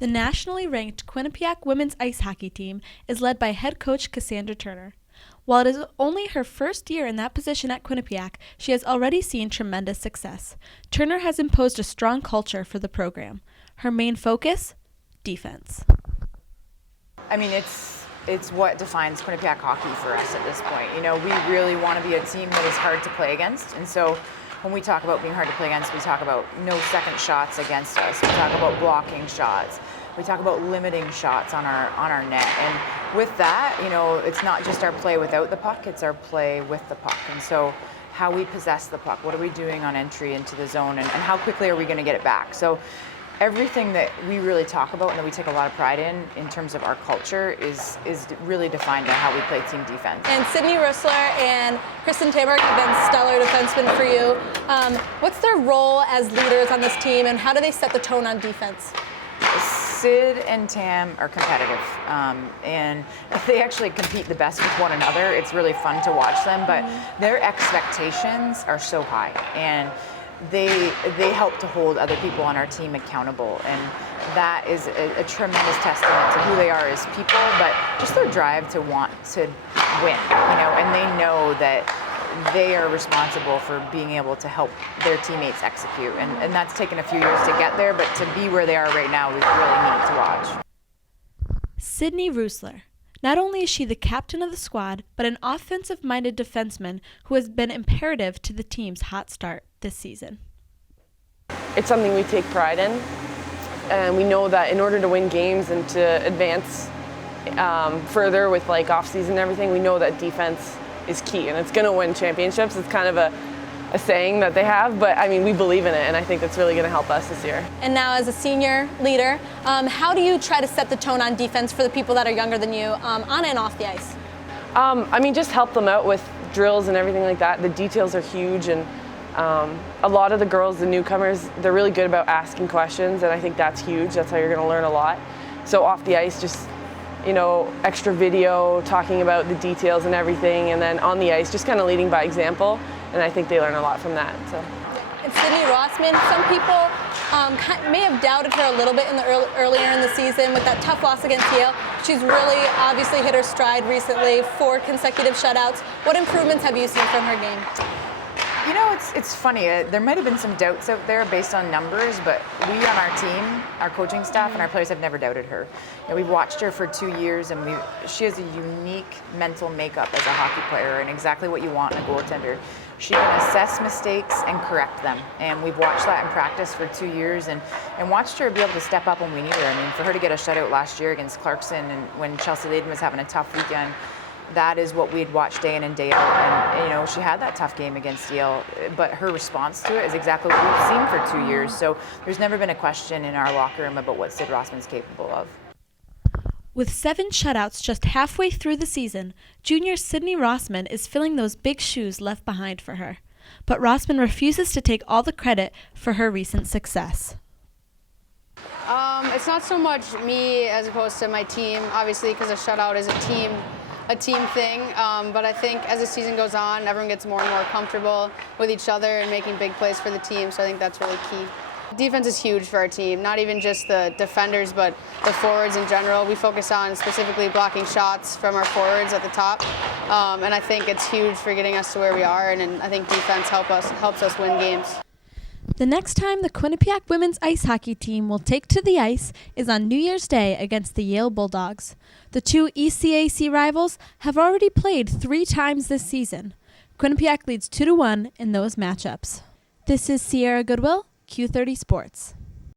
The nationally ranked Quinnipiac women's ice hockey team is led by head coach Cassandra Turner. While it is only her first year in that position at Quinnipiac, she has already seen tremendous success. Turner has imposed a strong culture for the program. Her main focus? Defense. I mean, it's what defines Quinnipiac hockey for us at this point. You know, we really want to be a team that is hard to play against, and so when we talk about being hard to play against, we talk about no second shots against us. We talk about blocking shots. We talk about limiting shots on our net. And with that, you know, it's not just our play without the puck, it's our play with the puck. And so how we possess the puck, what are we doing on entry into the zone, and how quickly are we going to get it back? So everything that we really talk about and that we take a lot of pride in terms of our culture is really defined by how we play team defense. And Sydney Roesler and Kristen Taberg have been stellar defensemen for you. What's their role as leaders on this team, and how do they set the tone on defense? Sid and Tam are competitive, and they actually compete the best with one another. It's really fun to watch them, but their expectations are so high, and they help to hold other people on our team accountable, and that is a tremendous testament to who they are as people, but just their drive to want to win, you know, and they know that they are responsible for being able to help their teammates execute, and that's taken a few years to get there, but to be where they are right now is really neat to watch. Sydney Roesler. Not only is she the captain of the squad, but an offensive-minded defenseman who has been imperative to the team's hot start this season. It's something we take pride in, and we know that in order to win games and to advance further with like off-season and everything, we know that defense is key, and it's going to win championships. It's kind of a saying that they have, but I mean, we believe in it, and I think that's really going to help us this year. And now as a senior leader, how do you try to set the tone on defense for the people that are younger than you on and off the ice? I mean, just help them out with drills and everything like that. The details are huge, and a lot of the girls, the newcomers, they're really good about asking questions, and I think that's huge. That's how you're going to learn a lot. So off the ice, just, you know, extra video, talking about the details and everything, and then on the ice, just kind of leading by example, and I think they learn a lot from that. So. And Sydney Rossman, some people may have doubted her a little bit in the earlier in the season with that tough loss against Yale. She's really obviously hit her stride recently, 4 consecutive shutouts. What improvements have you seen from her game? You know, it's funny. There might have been some doubts out there based on numbers, but we on our team, our coaching staff and our players have never doubted her. You know, we've watched her for 2 years, and she has a unique mental makeup as a hockey player, and exactly what you want in a goaltender. She can assess mistakes and correct them, and we've watched that in practice for 2 years, and watched her be able to step up when we need her. I mean, for her to get a shutout last year against Clarkson, and when Chelsea Layden was having a tough weekend, that is what we'd watch day in and day out. And you know, she had that tough game against Yale, but her response to it is exactly what we've seen for 2 years. So there's never been a question in our locker room about what Sid Rossman's capable of. With 7 shutouts just halfway through the season, junior Sydney Rosman is filling those big shoes left behind for her. But Rossman refuses to take all the credit for her recent success. It's not so much me as opposed to my team, obviously, because a shutout is a team thing, but I think as the season goes on, everyone gets more and more comfortable with each other and making big plays for the team, so I think that's really key. Defense is huge for our team, not even just the defenders, but the forwards in general. We focus on specifically blocking shots from our forwards at the top, and I think it's huge for getting us to where we are, and I think defense helps us win games. The next time the Quinnipiac women's ice hockey team will take to the ice is on New Year's Day against the Yale Bulldogs. The 2 ECAC rivals have already played 3 times this season. Quinnipiac leads 2-1 in those matchups. This is Sierra Goodwill, Q30 Sports.